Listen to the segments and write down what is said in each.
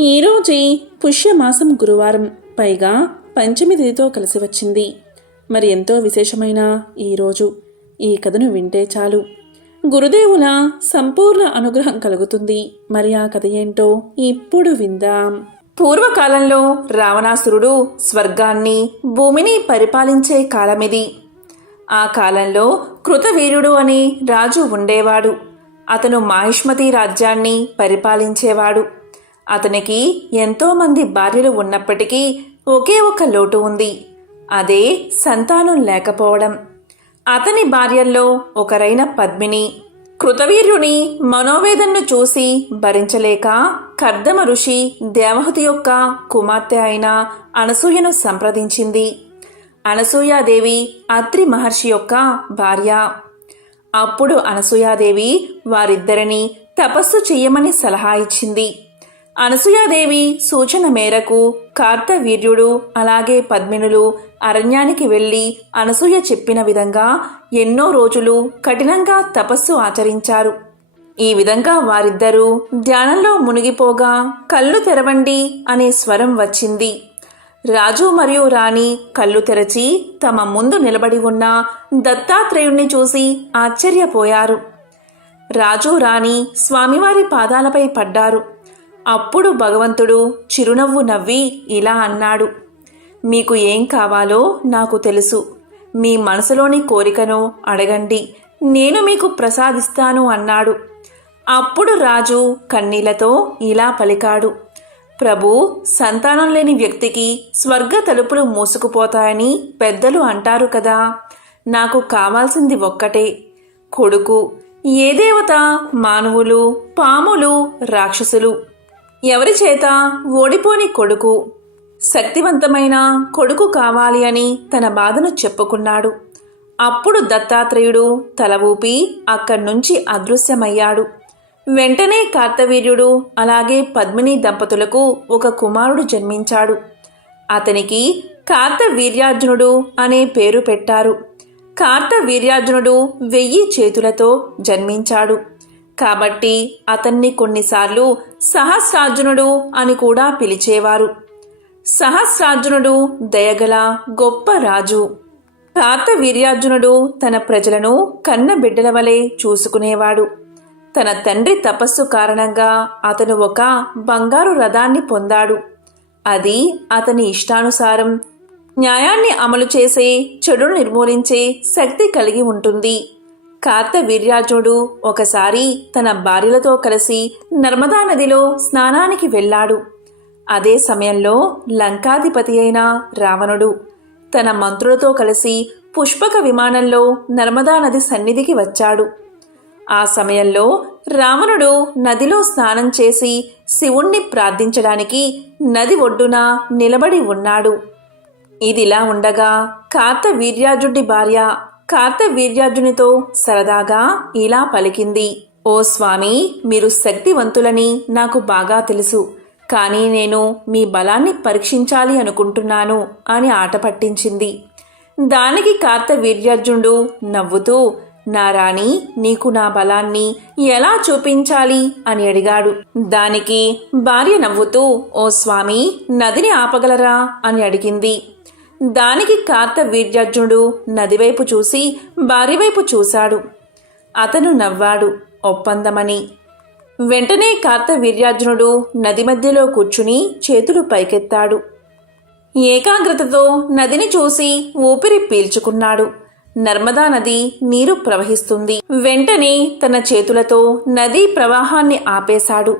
ఈరోజే పుష్యమాసం గురువారం, పైగా పంచమి తిథితో కలిసి వచ్చింది. మరి ఎంతో విశేషమైన ఈరోజు ఈ కథను వింటే చాలు గురుదేవుల సంపూర్ణ అనుగ్రహం కలుగుతుంది. మరి ఆ కథ ఏంటో ఇప్పుడు విందాం. పూర్వకాలంలో రావణాసురుడు స్వర్గాన్ని, భూమిని పరిపాలించే కాలమిది. ఆ కాలంలో కృతవీర్యుడు అనే రాజు ఉండేవాడు. అతను మాహిష్మతి రాజ్యాన్ని పరిపాలించేవాడు. అతనికి ఎంతోమంది భార్యలు ఉన్నప్పటికీ ఒకే ఒక లోటు ఉంది. అదే సంతానం లేకపోవడం. అతని భార్యల్లో ఒకరైన పద్మిని కృతవీర్యుని మనోవేదనను చూసి భరించలేక కర్దమ ఋషి దేవహూతి యొక్క కుమార్తె అయిన అనసూయను సంప్రదించింది. అనసూయాదేవి అత్రి మహర్షి యొక్క భార్య. అప్పుడు అనసూయాదేవి వారిద్దరిని తపస్సు చెయ్యమని సలహా ఇచ్చింది. అనసూయాదేవి సూచన మేరకు కార్తవీర్యుడు అలాగే పద్మినులు అరణ్యానికి వెళ్ళి అనసూయ చెప్పిన విధంగా ఎన్నో రోజులు కఠినంగా తపస్సు ఆచరించారు. ఈ విధంగా వారిద్దరూ ధ్యానంలో మునిగిపోగా కళ్ళు తెరవండి అనే స్వరం వచ్చింది. రాజు మరియు రాణి కళ్ళు తెరచి తమ ముందు నిలబడి ఉన్న దత్తాత్రేయుణ్ణి చూసి ఆశ్చర్యపోయారు. రాజు రాణి స్వామివారి పాదాలపై పడ్డారు. అప్పుడు భగవంతుడు చిరునవ్వు నవ్వి ఇలా అన్నాడు, మీకు ఏం కావాలో నాకు తెలుసు. మీ మనసులోని కోరికను అడగండి, నేను మీకు ప్రసాదిస్తాను అన్నాడు. అప్పుడు రాజు కన్నీళ్లతో ఇలా పలికాడు, ప్రభు, సంతానం లేని వ్యక్తికి స్వర్గ తలుపులు మూసుకుపోతాయని పెద్దలు అంటారు కదా. నాకు కావాల్సింది ఒక్కటే, కొడుకు. ఏ దేవత, మానవులు, పాములు, రాక్షసులు ఎవరి చేత ఓడిపోని కొడుకు, శక్తివంతమైన కొడుకు కావాలి అని తన బాధను చెప్పుకున్నాడు. అప్పుడు దత్తాత్రేయుడు తల ఊపి అక్కడి నుంచి అదృశ్యమయ్యాడు. వెంటనే కార్తవీర్యుడు అలాగే పద్మిని దంపతులకు ఒక కుమారుడు జన్మించాడు. అతనికి కార్తవీర్యార్జునుడు అనే పేరు పెట్టారు. కార్తవీర్యార్జునుడు 1000 చేతులతో జన్మించాడు కాబట్టి అతన్ని కొన్నిసార్లు సహస్రార్జునుడు అని కూడా పిలిచేవారు. సహస్రార్జునుడు దయగల గొప్ప రాజు. కార్తవీర్యార్జునుడు తన ప్రజలను కన్న బిడ్డల వలె చూసుకునేవాడు. తన తండ్రి తపస్సు కారణంగా అతను ఒక బంగారు రథాన్ని పొందాడు. అది అతని ఇష్టానుసారం న్యాయాన్ని అమలు చేసే, చెడును నిర్మూలించే శక్తి కలిగి ఉంటుంది. కార్తవీర్యార్జునుడు ఒకసారి తన భార్యలతో కలిసి నర్మదా నదిలో స్నానానికి వెళ్ళాడు. అదే సమయంలో లంకాధిపతి అయిన రావణుడు తన మంత్రులతో కలిసి పుష్పక విమానంలో నర్మదా నది సన్నిధికి వచ్చాడు. ఆ సమయంలో రావణుడు నదిలో స్నానం చేసి శివుణ్ణి ప్రార్థించడానికి నది ఒడ్డున నిలబడి ఉన్నాడు. ఇదిలా ఉండగా కార్తవీర్యార్జునుడి భార్య కార్తవీర్యార్జునితో సరదాగా ఇలా పలికింది, ఓ స్వామి, మీరు శక్తివంతులని నాకు బాగా తెలుసు. కానీ నేను మీ బలాన్ని పరీక్షించాలి అనుకుంటున్నాను అని ఆట పట్టించింది. దానికి కార్తవీర్యార్జునుడు నవ్వుతూ, నా రాణి, నీకు నా బలాన్ని ఎలా చూపించాలి అని అడిగాడు. దానికి భార్య నవ్వుతూ, ఓ స్వామి, నదిని ఆపగలరా అని అడిగింది. దానికి కార్తవీర్యార్జునుడు నదివైపు చూసి భార్యవైపు చూశాడు. అతను నవ్వాడు, ఒప్పందమని. వెంటనే కార్తవీర్యార్జునుడు నది మధ్యలో కూర్చుని చేతులు పైకెత్తాడు. ఏకాగ్రతతో నదిని చూసి ఊపిరి పీల్చుకున్నాడు. నర్మదా నది నీరు ప్రవహిస్తుంది. వెంటనే తన చేతులతో నదీ ప్రవాహాన్ని ఆపేశాడు.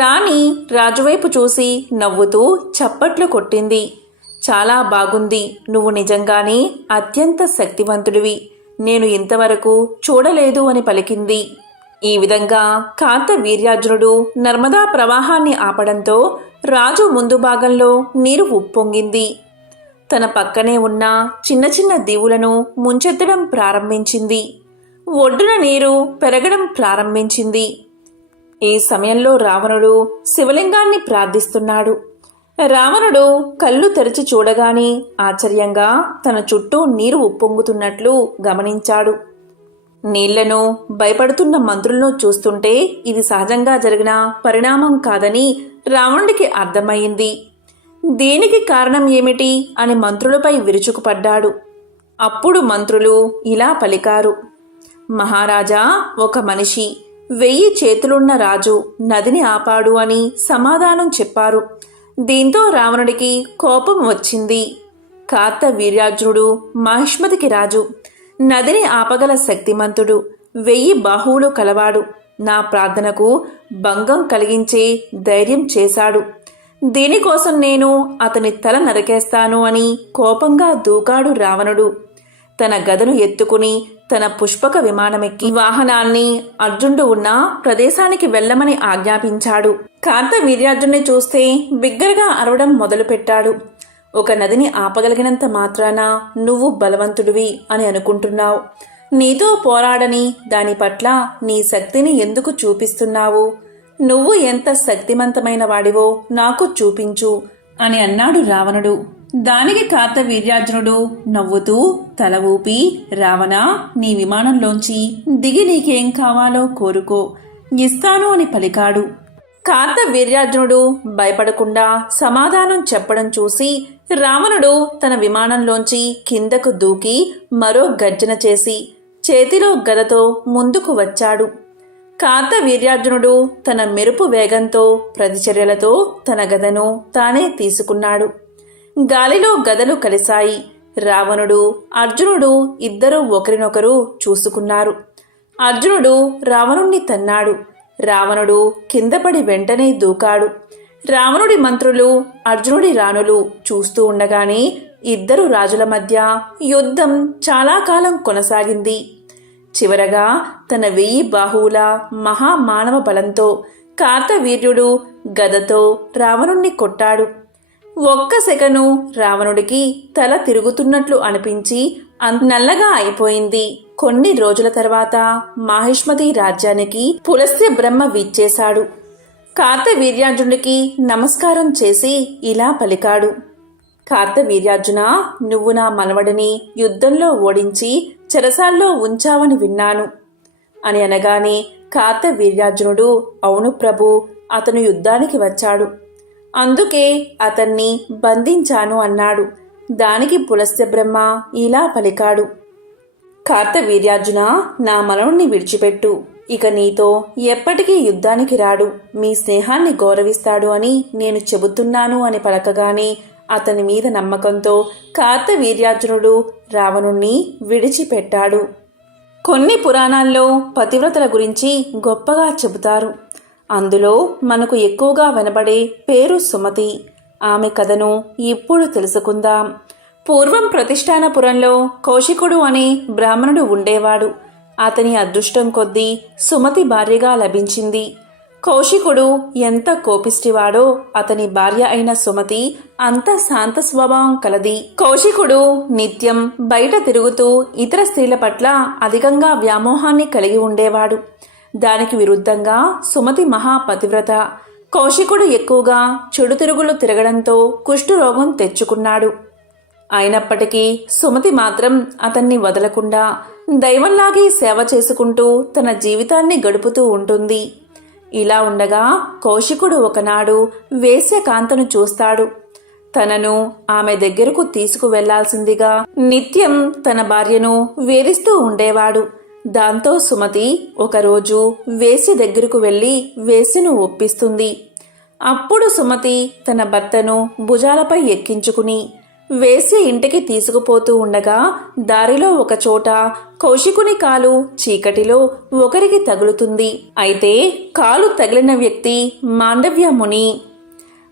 రాణి రాజువైపు చూసి నవ్వుతూ చప్పట్లు కొట్టింది. చాలా బాగుంది, నువ్వు నిజంగానే అత్యంత శక్తివంతుడివి, నేను ఇంతవరకు చూడలేదు అని పలికింది. ఈ విధంగా కార్తవీర్యార్జునుడు నర్మదా ప్రవాహాన్ని ఆపడంతో రాజు ముందు భాగంలో నీరు ఉప్పొంగింది. తన పక్కనే ఉన్న చిన్న చిన్న దీవులను ముంచెత్తడం ప్రారంభించింది. ఒడ్డున నీరు పెరగడం ప్రారంభించింది. ఈ సమయంలో రావణుడు శివలింగాన్ని ప్రార్థిస్తున్నాడు. రావణుడు కళ్ళు తెరిచి చూడగానే ఆశ్చర్యంగా తన చుట్టూ నీరు ఉప్పొంగుతున్నట్లు గమనించాడు. నీళ్లను భయపడుతున్న మంత్రులను చూస్తుంటే ఇది సహజంగా జరిగిన పరిణామం కాదని రావణుడికి అర్థమయ్యింది. దీనికి కారణం ఏమిటి అని మంత్రులపై విరుచుకుపడ్డాడు. అప్పుడు మంత్రులు ఇలా పలికారు: మహారాజా, ఒక మనిషి 1000 చేతులున్న రాజు నదిని ఆపాడు అని సమాధానం చెప్పారు. దీంతో రావణుడికి కోపం వచ్చింది. కార్తవీర్యార్జునుడు మహిష్మతికి రాజు, నదిని ఆపగల శక్తిమంతుడు, 1000 బాహువులు కలవాడు. నా ప్రార్థనకు భంగం కలిగించే ధైర్యం చేశాడు. దీనికోసం నేను అతని తల నరికేస్తాను అని కోపంగా దూకాడు రావణుడు. తన గదను ఎత్తుకుని తన పుష్పక విమానమెక్కి వాహనాన్ని అర్జునుడు ఉన్న ప్రదేశానికి వెళ్ళమని ఆజ్ఞాపించాడు. కార్తవీర్యార్జునుని చూస్తే బిగ్గరగా అరవడం మొదలుపెట్టాడు. ఒక నదిని ఆపగలిగినంత మాత్రాన నువ్వు బలవంతుడివి అని అనుకుంటున్నావు. నీతో పోరాడని దాని పట్ల నీ శక్తిని ఎందుకు చూపిస్తున్నావు? నువ్వు ఎంత శక్తిమంతమైన వాడివో నాకు చూపించు అని అన్నాడు రావణుడు. దానికి కార్తవీర్యార్జునుడు నవ్వుతూ తల ఊపి, రావణా, నీ విమానంలోంచి దిగి నీకేం కావాలో కోరుకో, ఇస్తాను అని పలికాడు. కార్తవీర్యార్జునుడు భయపడకుండా సమాధానం చెప్పడం చూసి రావణుడు తన విమానంలోంచి కిందకు దూకి మరో గర్జన చేసి చేతిలో గదతో ముందుకు వచ్చాడు. కార్తవీర్యార్జునుడు తన మెరుపు వేగంతో ప్రతిచర్యలతో తన గదను తానే తీసుకున్నాడు. గాలిలో గదలు కలిశాయి. రావణుడు, అర్జునుడు ఇద్దరూ ఒకరినొకరు చూసుకున్నారు. అర్జునుడు రావణుణ్ణి తన్నాడు. రావణుడు కిందపడి వెంటనే దూకాడు. రావణుడి మంత్రులు, అర్జునుడి రాణులు చూస్తూ ఉండగానే ఇద్దరు రాజుల మధ్య యుద్ధం చాలా కాలం కొనసాగింది. చివరగా తన 1000 బాహువుల మహామానవ బలంతో కార్తవీర్యుడు గదతో రావణుణ్ణి కొట్టాడు. ఒక్క సెకను రావణుడికి తల తిరుగుతున్నట్లు అనిపించి నల్లగా అయిపోయింది. కొన్ని రోజుల తర్వాత మాహిష్మతి రాజ్యానికి పులస్త్య బ్రహ్మ విచ్చేశాడు. కార్తవీర్యార్జునుడికి నమస్కారం చేసి ఇలా పలికాడు: కార్తవీర్యార్జున, నువ్వు నా మనవడిని యుద్ధంలో ఓడించి చెరసాల్లో ఉంచావని విన్నాను అని అనగానే కార్తవీర్యార్జునుడు, అవును ప్రభు, అతను యుద్ధానికి వచ్చాడు, అందుకే అతన్ని బంధించాను అన్నాడు. దానికి పులస్త్య బ్రహ్మ ఇలా పలికాడు: కార్తవీర్యార్జున, నా మనవుణ్ణి విడిచిపెట్టు. ఇక నీతో ఎప్పటికీ యుద్ధానికి రాడు. మీ స్నేహాన్ని గౌరవిస్తాడు అని నేను చెబుతున్నాను అని పలకగానే అతని మీద నమ్మకంతో కార్తవీర్యార్జునుడు రావణుణ్ణి విడిచిపెట్టాడు. కొన్ని పురాణాల్లో పతివ్రతల గురించి గొప్పగా చెబుతారు. అందులో మనకు ఎక్కువగా వినబడే పేరు సుమతి. ఆమె కథను ఇప్పుడు తెలుసుకుందాం. పూర్వం ప్రతిష్టానపురంలో కౌశికుడు అనే బ్రాహ్మణుడు ఉండేవాడు. అతని అదృష్టం కొద్దీ సుమతి భార్యగా లభించింది. కౌశికుడు ఎంత కోపిష్టివాడో అతని భార్య అయిన సుమతి అంత శాంత స్వభావం కలది. కౌశికుడు నిత్యం బయట తిరుగుతూ ఇతర స్త్రీల పట్ల అధికంగా వ్యామోహాన్ని కలిగి ఉండేవాడు. దానికి విరుద్ధంగా సుమతి మహాపతివ్రత. కౌశికుడు ఎక్కువగా చెడు తిరుగులు తిరగడంతో కుష్ఠరోగం తెచ్చుకున్నాడు. అయినప్పటికీ సుమతి మాత్రం అతన్ని వదలకుండా దైవంలాగే సేవ చేసుకుంటూ తన జీవితాన్ని గడుపుతూ ఉంటుంది. ఇలా ఉండగా కౌశికుడు ఒకనాడు వేశ్యకాంతను చూస్తాడు. తనను ఆమె దగ్గరకు తీసుకువెళ్లాల్సిందిగా నిత్యం తన భార్యను వేధిస్తూ ఉండేవాడు. దాంతో సుమతి ఒకరోజు వేశ్య దగ్గరకు వెళ్లి వేశ్యను ఒప్పిస్తుంది. అప్పుడు సుమతి తన భర్తను భుజాలపై ఎక్కించుకుని వేశ్య ఇంటికి తీసుకుపోతూ ఉండగా దారిలో ఒకచోట కౌశికుని కాలు చీకటిలో ఒకరికి తగులుతుంది. అయితే కాలు తగిలిన వ్యక్తి మాండవ్యముని.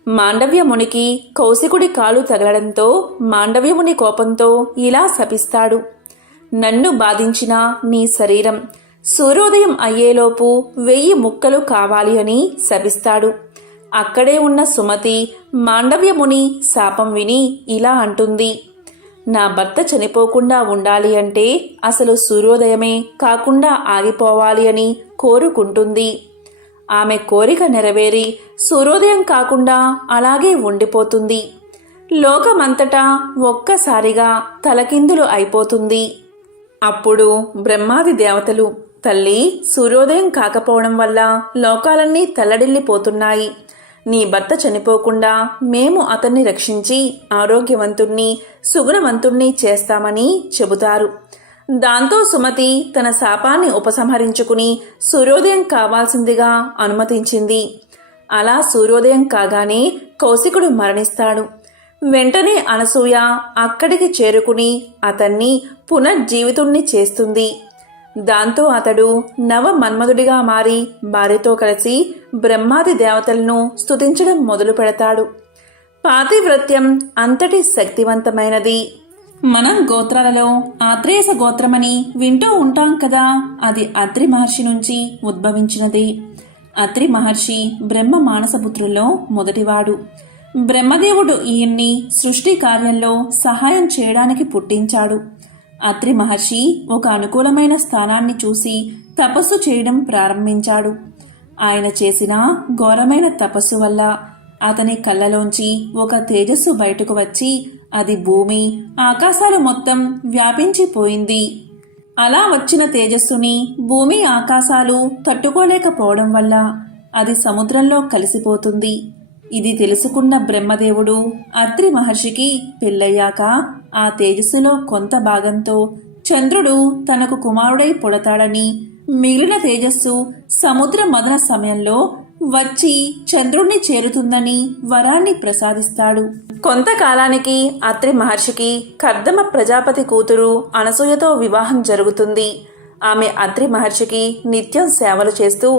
మాండవ్యమునికి కౌశికుడి కాలు తగలడంతో మాండవ్యముని కోపంతో ఇలా శపిస్తాడు: నన్ను బాధించిన నీ శరీరం సూర్యోదయం అయ్యేలోపు 1000 ముక్కలు కావాలి అని శపిస్తాడు. అక్కడే ఉన్న సుమతి మాండవ్యముని శాపం విని ఇలా అంటుంది: నా భర్త చనిపోకుండా ఉండాలి అంటే అసలు సూర్యోదయమే కాకుండా ఆగిపోవాలి అని కోరుకుంటుంది. ఆమె కోరిక నెరవేరి సూర్యోదయం కాకుండా అలాగే ఉండిపోతుంది. లోకమంతటా ఒక్కసారిగా తలకిందులు అయిపోతుంది. అప్పుడు బ్రహ్మాది దేవతలు, తల్లి, సూర్యోదయం కాకపోవడం వల్ల లోకాలన్నీ తల్లడిల్లిపోతున్నాయి. నీ భర్త చనిపోకుండా మేము అతన్ని రక్షించి ఆరోగ్యవంతుణ్ణి, సుగుణవంతుణ్ణి చేస్తామని చెబుతారు. దాంతో సుమతి తన శాపాన్ని ఉపసంహరించుకుని సూర్యోదయం కావాల్సిందిగా అనుమతించింది. అలా సూర్యోదయం కాగానే కౌశికుడు మరణిస్తాడు. వెంటనే అనసూయ అక్కడికి చేరుకుని అతన్ని పునర్జీవితుణ్ణి చేస్తుంది. దాంతో అతడు నవ మన్మధుడిగా మారి భార్యతో కలిసి బ్రహ్మాది దేవతలను స్తుతించడం మొదలు పెడతాడు. పాతివ్రత్యం అంతటి శక్తివంతమైనది. మనం గోత్రాలలో ఆత్రేయస గోత్రమని వింటూ ఉంటాం కదా, అది అత్రి మహర్షి నుంచి ఉద్భవించినది. అత్రి మహర్షి బ్రహ్మ మానసపుత్రుల్లో మొదటివాడు. బ్రహ్మదేవుడు ఈయన్ని సృష్టి కార్యంలో సహాయం చేయడానికి పుట్టించాడు. అత్రి మహర్షి ఒక అనుకూలమైన స్థానాన్ని చూసి తపస్సు చేయడం ప్రారంభించాడు. ఆయన చేసిన ఘోరమైన తపస్సు వల్ల అతని కళ్ళలోంచి ఒక తేజస్సు బయటకు వచ్చి అది భూమి, ఆకాశాలు మొత్తం వ్యాపించిపోయింది. అలా వచ్చిన తేజస్సుని భూమి, ఆకాశాలు తట్టుకోలేకపోవడం వల్ల అది సముద్రంలో కలిసిపోతుంది. ఇది తెలుసుకున్న బ్రహ్మదేవుడు అత్రి మహర్షికి పెళ్ళయ్యాక ఆ తేజస్సులో కొంత భాగంతో చంద్రుడు తనకు కుమారుడై పుడతాడని, మిగిలిన తేజస్సు సముద్ర మదన సమయంలో వచ్చి చంద్రుణ్ణి చేరుతుందని వరాన్ని ప్రసాదిస్తాడు. కొంతకాలానికి అత్రి మహర్షికి కర్దమ ప్రజాపతి కూతురు అనసూయతో వివాహం జరుగుతుంది. ఆమె అత్రి మహర్షికి నిత్యం సేవలు చేస్తూ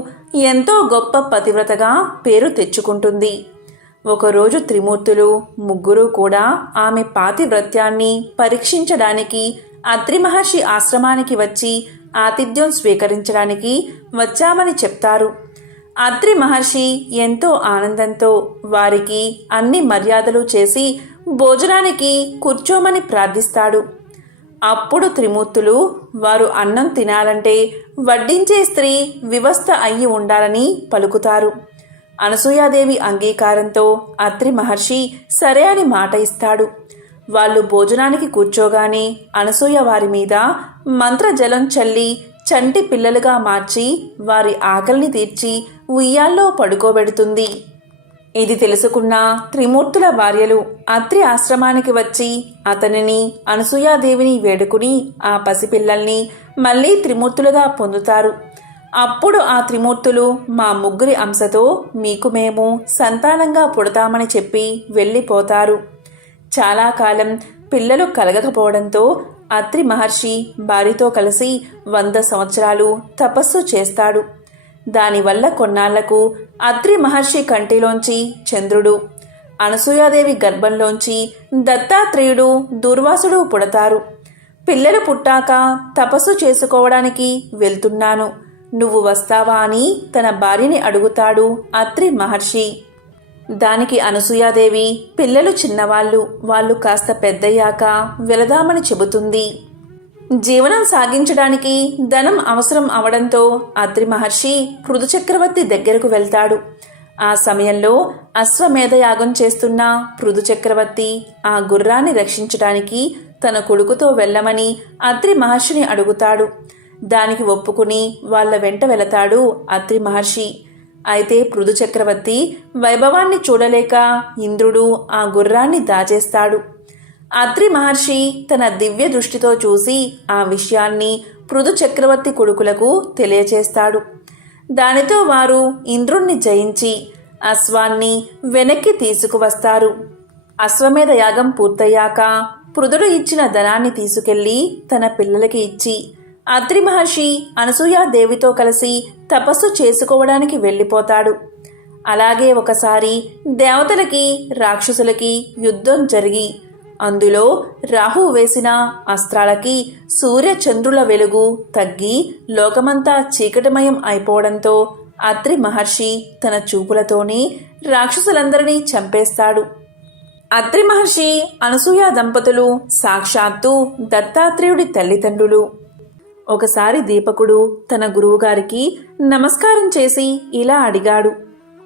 ఎంతో గొప్ప పతివ్రతగా పేరు తెచ్చుకుంటుంది. ఒకరోజు త్రిమూర్తులు ముగ్గురు కూడా ఆమె పాతివ్రత్యాన్ని పరీక్షించడానికి అత్రి మహర్షి ఆశ్రమానికి వచ్చి ఆతిథ్యం స్వీకరించడానికి వచ్చామని చెప్తారు. అత్రి మహర్షి ఎంతో ఆనందంతో వారికి అన్ని మర్యాదలు చేసి భోజనానికి కూర్చోమని ప్రార్థిస్తాడు. అప్పుడు త్రిమూర్తులు వారు అన్నం తినాలంటే వడ్డించే స్త్రీ వివస్థ అయ్యి ఉండాలని పలుకుతారు. అనసూయాదేవి అంగీకారంతో అత్రి మహర్షి సరే అని మాట ఇస్తాడు. వాళ్ళు భోజనానికి కూర్చోగానే అనసూయ వారి మీద మంత్రజలం చల్లి చంటి పిల్లలుగా మార్చి వారి ఆకలిని తీర్చి ఉయ్యాల్లో పడుకోబెడుతుంది. ఇది తెలుసుకున్న త్రిమూర్తుల భార్యలు అత్రి ఆశ్రమానికి వచ్చి అతనిని, అనసూయాదేవిని వేడుకుని ఆ పసిపిల్లల్ని మళ్ళీ త్రిమూర్తులుగా పొందుతారు. అప్పుడు ఆ త్రిమూర్తులు మా ముగ్గురి అంశతో మీకు మేము సంతానంగా పుడతామని చెప్పి వెళ్ళిపోతారు. చాలా కాలం పిల్లలు కలగకపోవడంతో అత్రి మహర్షి భార్యతో కలిసి 100 సంవత్సరాలు తపస్సు చేస్తాడు. దానివల్ల కొన్నాళ్లకు అత్రి మహర్షి కంటిలోంచి చంద్రుడు, అనసూయాదేవి గర్భంలోంచి దత్తాత్రేయుడు, దూర్వాసుడు పుడతారు. పిల్లలు పుట్టాక తపస్సు చేసుకోవడానికి వెళ్తున్నాను, నువ్వు వస్తావా అని తన భార్యని అడుగుతాడు అత్రి మహర్షి. దానికి అనసూయాదేవి పిల్లలు చిన్నవాళ్ళు, వాళ్ళు కాస్త పెద్దయ్యాక వెళదామని చెబుతుంది. జీవనం సాగించడానికి ధనం అవసరం అవడంతో అత్రి మహర్షి పృథు చక్రవర్తి దగ్గరకు వెళ్తాడు. ఆ సమయంలో అశ్వమేధ యాగం చేస్తున్న పృథు చక్రవర్తి ఆ గుర్రాన్ని రక్షించడానికి తన కొడుకుతో వెళ్ళమని అత్రి మహర్షిని అడుగుతాడు. దానికి ఒప్పుకుని వాళ్ళ వెంట వెళతాడు అత్రి మహర్షి. అయితే పృథు చక్రవర్తి వైభవాన్ని చూడలేక ఇంద్రుడు ఆ గుర్రాన్ని దాచేస్తాడు. అత్రి మహర్షి తన దివ్య దృష్టితో చూసి ఆ విషయాన్ని పృథు చక్రవర్తి కొడుకులకు తెలియచేస్తాడు. దానితో వారు ఇంద్రుణ్ణి జయించి అశ్వాన్ని వెనక్కి తీసుకువస్తారు. అశ్వమేధ యాగం పూర్తయ్యాక పృథుడు ఇచ్చిన ధనాన్ని తీసుకెళ్లి తన పిల్లలకి ఇచ్చి అత్రి మహర్షి అనసూయాదేవితో కలిసి తపస్సు చేసుకోవడానికి వెళ్ళిపోతాడు. అలాగే ఒకసారి దేవతలకి రాక్షసులకి యుద్ధం జరిగి అందులో రాహువు వేసిన అస్త్రాలకి సూర్య చంద్రుల వెలుగు తగ్గి లోకమంతా చీకటిమయం అయిపోవడంతో అత్రి మహర్షి తన చూపులతోనే రాక్షసులందరినీ చంపేస్తాడు. అత్రి మహర్షి, అనసూయ దంపతులు సాక్షాత్తు దత్తాత్రేయుడి తల్లిదండ్రులు. ఒకసారి దీపకుడు తన గురువుగారికి నమస్కారం చేసి ఇలా అడిగాడు,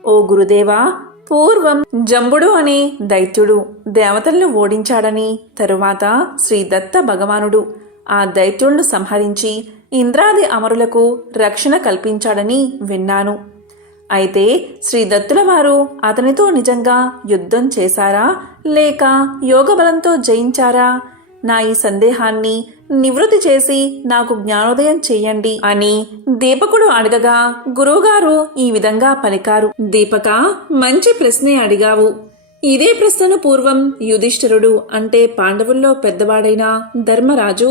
ఓ గురుదేవా, పూర్వం జంబుడు అనే దైత్యుడు దేవతలను ఓడించాడని, తరువాత శ్రీ దత్త భగవానుడు ఆ దైత్యులను సంహరించి ఇంద్రాది అమరులకు రక్షణ కల్పించాడని విన్నాను. అయితే శ్రీ దత్తుల వారు అతనితో నిజంగా యుద్ధం చేశారా లేక యోగబలంతో జయించారా? నా ఈ సందేహాన్ని నివృత్తి చేసి నాకు జ్ఞానోదయం చెయ్యండి అని దీపకుడు అడగగా గురువుగారు ఈ విధంగా పలికారు. దీపక, మంచి ప్రశ్నే అడిగావు. ఇదే ప్రశ్నను పూర్వం యుధిష్ఠిరుడు అంటే పాండవుల్లో పెద్దవాడైన ధర్మరాజు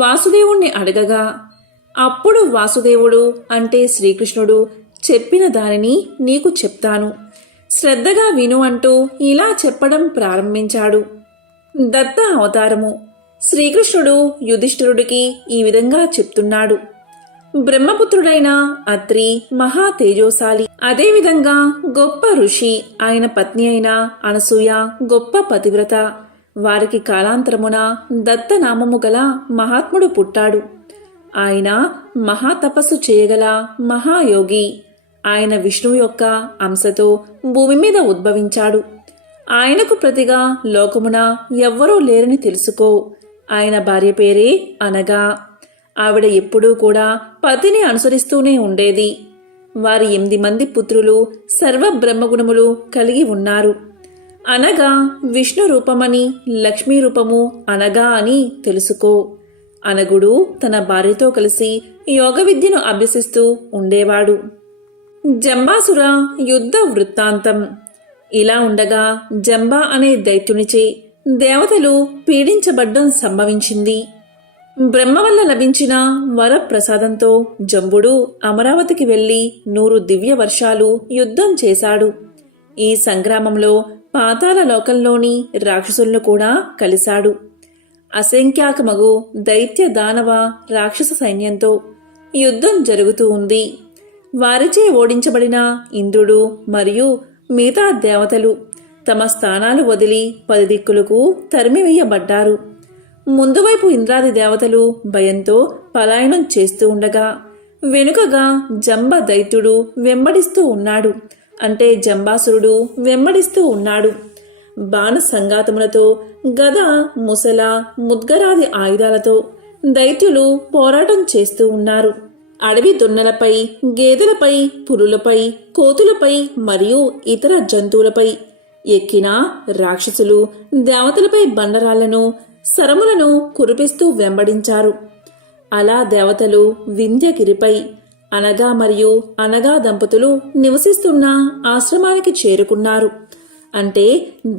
వాసుదేవుణ్ణి అడగగా అప్పుడు వాసుదేవుడు అంటే శ్రీకృష్ణుడు చెప్పిన దానిని నీకు చెప్తాను, శ్రద్ధగా విను అంటూ ఇలా చెప్పడం ప్రారంభించాడు. దత్త అవతారము. శ్రీకృష్ణుడు యుధిష్ఠిరుడికి ఈ విధంగా చెప్తున్నాడు. బ్రహ్మపుత్రుడైన అత్రి మహా తేజోశాలి, అదేవిధంగా గొప్ప ఋషి. ఆయన పత్ని అయిన అనసూయ గొప్ప పతివ్రత. వారికి కాలాంతరమున దత్తనామము గల మహాత్ముడు పుట్టాడు. ఆయన మహాతపస్సు చేయగల మహాయోగి. ఆయన విష్ణువు యొక్క అంశతో భూమి మీద ఉద్భవించాడు. ఆయనకు ప్రతిగా లోకమున ఎవ్వరూ లేరని తెలుసుకో. ఆయన భార్య పేరే అనగా. ఆవిడ ఎప్పుడూ కూడా పతిని అనుసరిస్తూనే ఉండేది. వారి 8 మంది పుత్రులు సర్వ బ్రహ్మగుణములు కలిగి ఉన్నారు. అనగా విష్ణు రూపమని, లక్ష్మీ రూపము అనగా అని తెలుసుకో. అనగుడు తన భార్యతో కలిసి యోగ విద్యను అభ్యసిస్తూ ఉండేవాడు. జంబాసుర యుద్ధ వృత్తాంతం. ఇలా ఉండగా జంబా అనే దైత్యునిచే దేవతలు పీడించబడ్డం సంభవించింది. బ్రహ్మ వల్ల లభించిన వరప్రసాదంతో జంబుడు అమరావతికి వెళ్లి 100 దివ్య వర్షాలు యుద్ధం చేశాడు. ఈ సంగ్రామంలో పాతాళ లోకంలోని రాక్షసులను కూడా కలిశాడు. అసంఖ్యాకమగు దైత్య దానవ రాక్షస సైన్యంతో యుద్ధం జరుగుతూ ఉంది. వారిచే ఓడించబడిన ఇంద్రుడు మరియు మిగతా దేవతలు తమ స్థానాలు వదిలి 10 దిక్కులకు తరిమివేయబడ్డారు. ముందువైపు ఇంద్రాది దేవతలు భయంతో పలాయనం చేస్తూ ఉండగా వెనుకగా జంబ దైత్యుడు వెంబడిస్తూ ఉన్నాడు. అంటే జంబాసురుడు వెంబడిస్తూ ఉన్నాడు. బాణ సంఘాతములతో, గద, ముసల, ముద్గరాది ఆయుధాలతో దైత్యులు పోరాటం చేస్తూ ఉన్నారు. అడవి దున్నలపై, గేదెలపై, పులులపై, కోతులపై మరియు ఇతర జంతువులపై ఎక్కిన రాక్షసులు దేవతలపై బండరాళ్లను, సరములను కురిపిస్తూ వెంబడించారు. అలా దేవతలు వింధ్యగిరిపై అనగా మరియు అనగా దంపతులు నివసిస్తున్న ఆశ్రమానికి చేరుకున్నారు. అంటే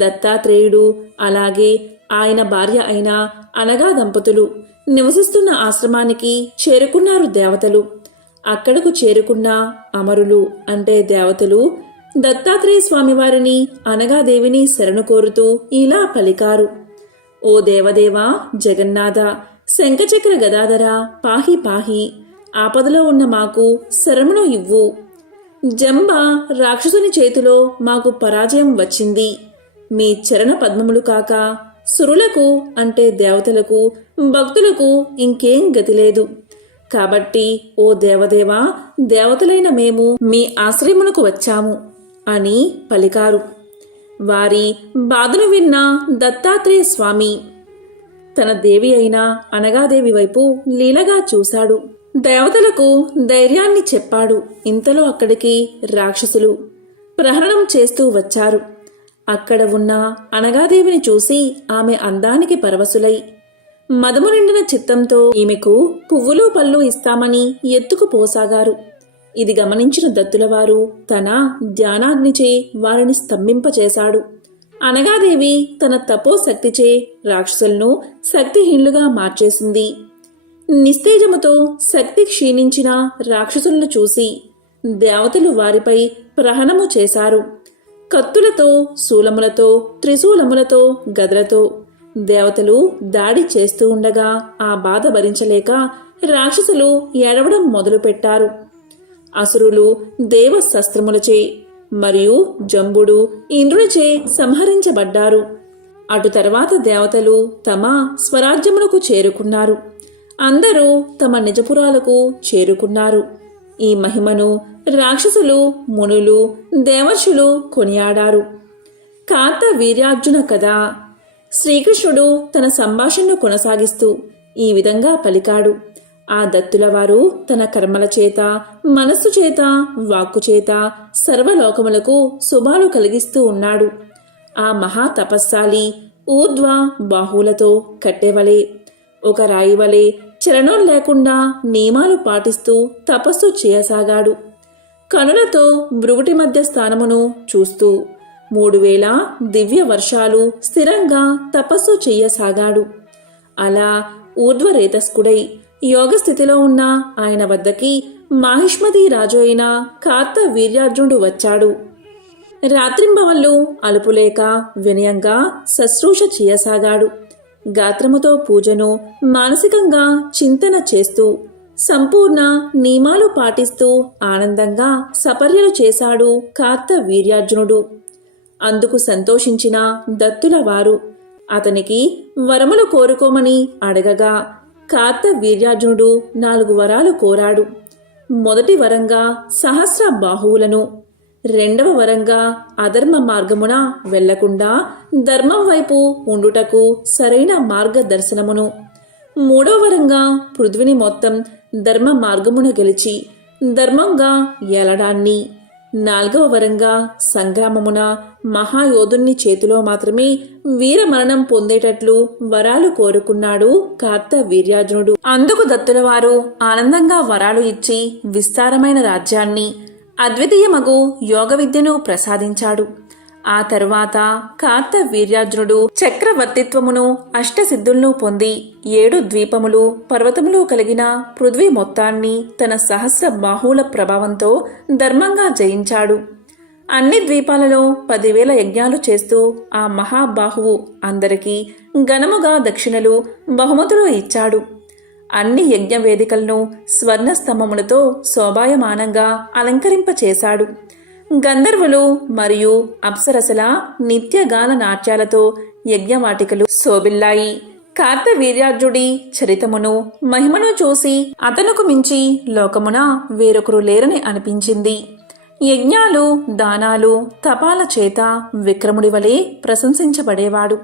దత్తాత్రేయుడు అలాగే ఆయన భార్య అయిన అనగా దంపతులు నివసిస్తున్న ఆశ్రమానికి చేరుకున్నారు దేవతలు. అక్కడకు చేరుకున్న అమరులు అంటే దేవతలు దత్తాత్రేయ స్వామివారిని అనగాదేవిని శరణు కోరుతూ ఇలా పలికారు. ఓ దేవదేవా, జగన్నాథ, శంఖచక్ర గదాధర, పాహి పాహి, ఆపదలో ఉన్న మాకు శరణును ఇవ్వు. జంబ రాక్షసుని చేతిలో మాకు పరాజయం వచ్చింది. మీ చరణ పద్మములు కాక సురులకు అంటే దేవతలకు, భక్తులకు ఇంకేం గతి లేదు. కాబట్టి ఓ దేవదేవా, దేవతలైన మేము మీ ఆశ్రయమునకు వచ్చాము అని పలికారు. వారి బాధను విన్న దత్తాత్రేయ స్వామి తన దేవి అయిన అనగాదేవి వైపు లీలగా చూశాడు. దేవతలకు ధైర్యాన్ని చెప్పాడు. ఇంతలో అక్కడికి రాక్షసులు ప్రహరణం చేస్తూ వచ్చారు. అక్కడ ఉన్న అనగాదేవిని చూసి ఆమె అందానికి పరవశులై మదము నిండిన చిత్తంతో ఈమెకు పువ్వులు పళ్ళు ఇస్తామని ఎత్తుకుపోసాగారు. ఇది గమనించిన దత్తులవారు తన ధ్యానాగ్నిచే వారిని స్తంభింపచేశాడు. అనగాదేవి తన తపోశక్తిచే రాక్షసులను శక్తిహీనులుగా మార్చేసింది. నిస్తేజముతో శక్తి క్షీణించిన రాక్షసులను చూసి దేవతలు వారిపై ప్రహణము చేశారు. కత్తులతో, శూలములతో, త్రిశూలములతో, గదలతో దేవతలు దాడి చేస్తూ ఉండగా ఆ బాధ భరించలేక రాక్షసులు ఏడవడం మొదలుపెట్టారు. అసురులు దేవ శస్త్రములచే మరియు జంబుడు ఇంద్రునిచే సంహరించబడ్డారు. అటు తర్వాత దేవతలు తమ స్వరాజ్యములకు చేరుకున్నారు. అందరూ తమ నిజపురాలకు చేరుకున్నారు. ఈ మహిమను రాక్షసులు, మునులు, దేవర్షులు కొనియాడారు. కార్త వీర్యార్జున కథ. శ్రీకృష్ణుడు తన సంభాషణను కొనసాగిస్తూ ఈ విధంగా పలికాడు. ఆ దత్తులవారు తన కర్మల చేత, మనస్సు చేత, వాక్కు చేత సర్వలోకములకు శుభాలు కలిగిస్తూ ఉన్నాడు. ఆ మహా తపస్సాలి ఊర్ధ్వ బాహువులతో కట్టెవలే, ఒక రాయి వలె చలనం లేకుండా నియమాలు పాటిస్తూ తపస్సు చేయసాగాడు. కనులతో భృగుటి మధ్య స్థానమును చూస్తూ 3000 దివ్య వర్షాలు స్థిరంగా తపస్సు చెయ్యసాగాడు. అలా ఊర్ధ్వరేతస్కుడై యోగస్థితిలో ఉన్న ఆయన వద్దకి మాహిష్మతి రాజు అయిన కార్తవీర్యార్జునుడు వచ్చాడు. రాత్రింబవళ్ళు అలుపులేక వినయంగా శుశ్రూష చేయసాగాడు. గాత్రముతో పూజను మానసికంగా చింతన చేస్తూ సంపూర్ణ నియమాలు పాటిస్తూ ఆనందంగా సపర్యలు చేశాడు కార్తవీర్యార్జునుడు. అందుకు సంతోషించిన దత్తుల వారు అతనికి వరములు కోరుకోమని అడగగా కార్తవీర్యార్జునుడు 4 వరాలు కోరాడు. మొదటి వరంగా సహస్ర బాహువులను, రెండవ వరంగా అధర్మ మార్గమున వెళ్లకుండా ధర్మం వైపు ఉండుటకు సరైన మార్గదర్శనమును, మూడవ వరంగా పృథ్విని మొత్తం ధర్మ మార్గమున గెలిచి ధర్మంగా ఏలడాన్ని, నాల్గవ వరంగా సంగ్రామమున మహాయోధుని చేతిలో మాత్రమే వీరమరణం పొందేటట్లు వరాలు కోరుకున్నాడు కార్తవీర్యార్జునుడు. అందుకు దత్తులవారు ఆనందంగా వరాలు ఇచ్చి విస్తారమైన రాజ్యాన్ని, అద్వితీయమగు యోగ విద్యను ప్రసాదించాడు. ఆ తరువాత కార్తవీర్యార్జునుడు చక్రవర్తిత్వమును అష్టసిద్ధులను పొంది 7 ద్వీపములు పర్వతములు కలిగిన పృథ్వీ మొత్తాన్ని తన సహస్ర బాహువుల ప్రభావంతో ధర్మంగా జయించాడు. అన్ని ద్వీపాలలో 10,000 యజ్ఞాలు చేస్తూ ఆ మహాబాహువు అందరికీ ఘనముగా దక్షిణలు బహుమతులు ఇచ్చాడు. అన్ని యజ్ఞ వేదికలను స్వర్ణస్తంభములతో శోభాయమానంగా అలంకరింపచేశాడు. గంధర్వులు మరియు అప్సరసల నిత్యగాన నాట్యాలతో యజ్ఞవాటికలు శోభిల్లాయి. కార్తవీర్యార్జుడి చరితమును మహిమను చూసి అతనుకు మించి లోకమున వేరొకరు లేరని అనిపించింది. యజ్ఞాలు, దానాలు, తపాల చేత విక్రముడి వలె ప్రశంసించబడేవాడు.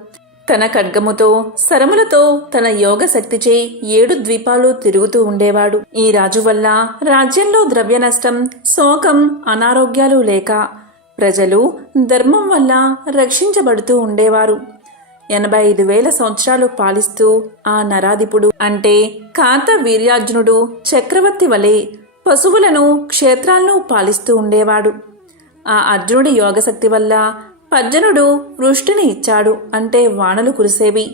తన ఖడ్గముతో శరములతో తన యోగ శక్తిచే 7 ద్వీపాలు తిరుగుతూ ఉండేవాడు. ఈ రాజు వల్ల రాజ్యంలో ద్రవ్య నష్టం, శోకం, అనారోగ్యాలు లేక ప్రజలు ధర్మం వల్ల రక్షించబడుతూ ఉండేవారు. 85,000 సంవత్సరాలు పాలిస్తూ ఆ నరాధిపుడు అంటే కార్తవీర్యార్జునుడు చక్రవర్తి వలె పశువులను, క్షేత్రాలను పాలిస్తూ ఉండేవాడు. ఆ అర్జునుడి యోగశక్తి వల్ల పర్జనుడు వృష్టిని ఇచ్చాడు అంటే వానలు కురిసేవి.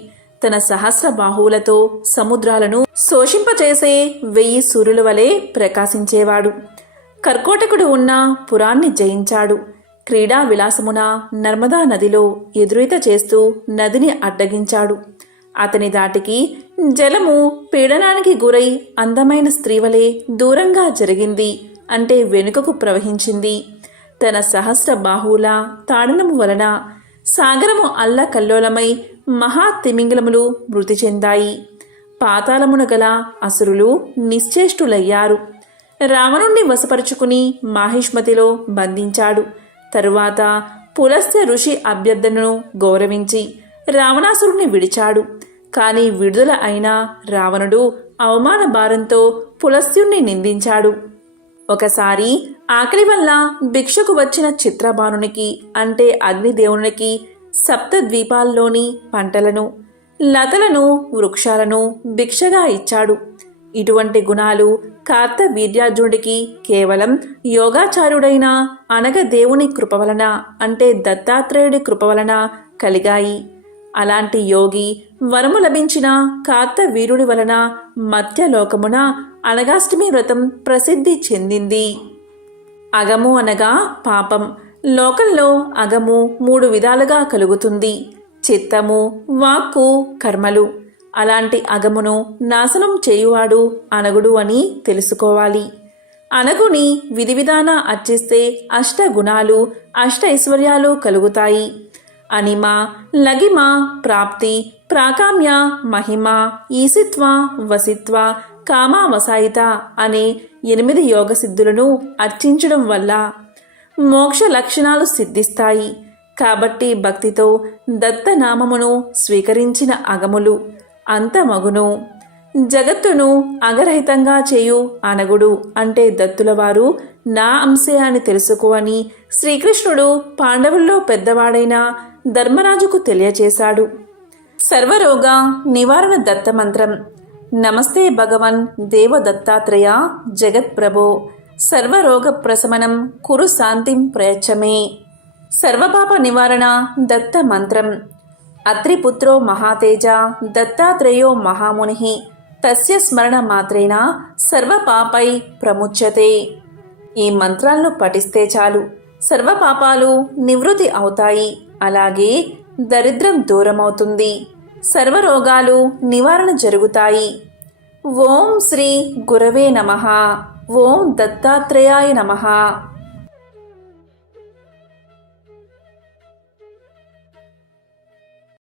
తన సహస్ర బాహువులతో సముద్రాలను శోషింపచేసే 1000 సూర్యుల వలె ప్రకాశించేవాడు. కర్కోటకుడు ఉన్న పురాన్ని జయించాడు. క్రీడా విలాసమున నర్మదా నదిలో ఎదురీత చేస్తూ నదిని అడ్డగించాడు. అతని దాటికి జలము పీడనానికి గురై అందమైన స్త్రీవలే దూరంగా జరిగింది అంటే వెనుకకు ప్రవహించింది. తన సహస్ర బాహువుల తాడనము వలన సాగరము అల్లకల్లోలమై మహాతిమింగలములు మృతి చెందాయి. పాతాళమున గల అసురులు నిశ్చేష్టులయ్యారు. రావణుణ్ణి వశపరుచుకుని మాహిష్మతిలో బంధించాడు. తరువాత పులస్త్య ఋషి అభ్యర్థనను గౌరవించి రావణాసురుణ్ణి విడిచాడు. కాని విడుదల అయిన రావణుడు అవమాన భారంతో పులస్త్యుణ్ణి నిందించాడు. ఒకసారి ఆకలి వల్ల భిక్షకు వచ్చిన చిత్రబాణునికి అంటే అగ్నిదేవునికి సప్తద్వీపాల్లోని పంటలను, లతలను, వృక్షాలను భిక్షగా ఇచ్చాడు. ఇటువంటి గుణాలు కార్తవీర్యార్జునుడికి కేవలం యోగాచార్యుడైన అనగ దేవుని కృప వలన అంటే దత్తాత్రేయుడి కృప వలన కలిగాయి. అలాంటి యోగి వరము లభించిన కార్తవీర్యుడి వలన మధ్యలోకమున అనగాష్టమి వ్రతం ప్రసిద్ధి చెందింది. అగము అనగా పాపం. లోకంలో అగము 3 విధాలుగా కలుగుతుంది: చిత్తము, వాక్కు, కర్మలు. అలాంటి అగమును నాశనం చేయువాడు అనగుడు అని తెలుసుకోవాలి. అనగుని విధి విధాన అర్చిస్తే 8 గుణాలు, 8 ఐశ్వర్యాలు కలుగుతాయి. అనిమ, లగిమ, ప్రాప్తి, ప్రాకామ్య, మహిమ, ఈసిత్వ, వసిత్వ, కామావసాయిత అనే 8 యోగ సిద్ధులను అర్చించడం వల్ల మోక్ష లక్షణాలు సిద్ధిస్తాయి. కాబట్టి భక్తితో దత్తనామమును స్వీకరించిన అగములు అంతమగును. జగత్తును అగరహితంగా చేయు అనగుడు అంటే దత్తులవారు నా అంశే అని తెలుసుకో అని శ్రీకృష్ణుడు పాండవుల్లో పెద్దవాడైన ధర్మరాజుకు తెలియచేశాడు. సర్వరోగ నివారణ దత్తమంత్రం. నమస్తే భగవన్ దేవదత్తాత్రేయ జగత్ప్రభో సర్వరోగ ప్రశమనం కురు శాంతిం ప్రయచ్చమే. సర్వపాప నివారణ దత్త మంత్రం. అత్రిపుత్రో మహాతేజ దత్తాత్రేయో మహాముని తస్య స్మరణ మాత్రేన సర్వపాపై ప్రముచ్యతే. ఈ మంత్రాలను పఠిస్తే చాలు సర్వపాపాలు నివృత్తి అవుతాయి. అలాగే దరిద్రం దూరమవుతుంది, సర్వరోగాలు నివారణ జరుగుతాయి. ఓం శ్రీ గురవే నమః. ఓం దత్తాత్రేయాయ నమః.